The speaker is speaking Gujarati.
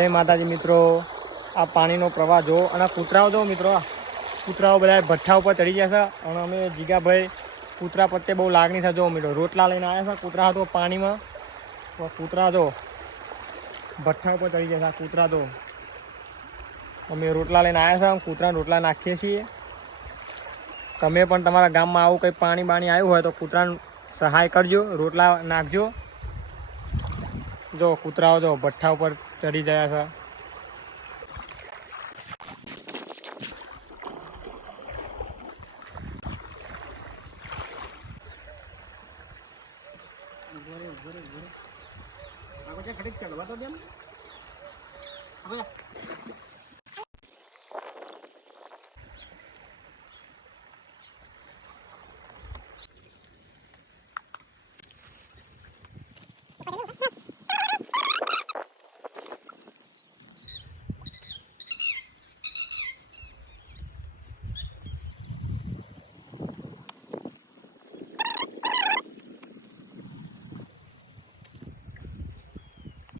જય માતાજી મિત્રો, આ પાણીનો પ્રવાહ જો અને કૂતરાઓ જો મિત્રો, કૂતરાઓ બધા ભઠ્ઠા ઉપર ચડી ગયા છે અને અમે જીગાભાઈ કૂતરા પ્રત્યે બહુ લાગણી છે. જો મિત્રો રોટલા લઈને આવ્યા છે, કૂતરા હતો પાણીમાં, તો કૂતરા જો ભઠ્ઠા ઉપર ચડી ગયા છે. કૂતરા તો અમે રોટલા લઈને આવ્યા છે, કૂતરાને રોટલા નાખીએ છીએ. તમે પણ તમારા ગામમાં આવું કંઈ પાણી બાણી આવ્યું હોય તો કૂતરાને સહાય કરજો, રોટલા નાખજો. જો કૂતરાઓ જો ભઠ્ઠા ઉપર ચડી ગયા છે. ઘરે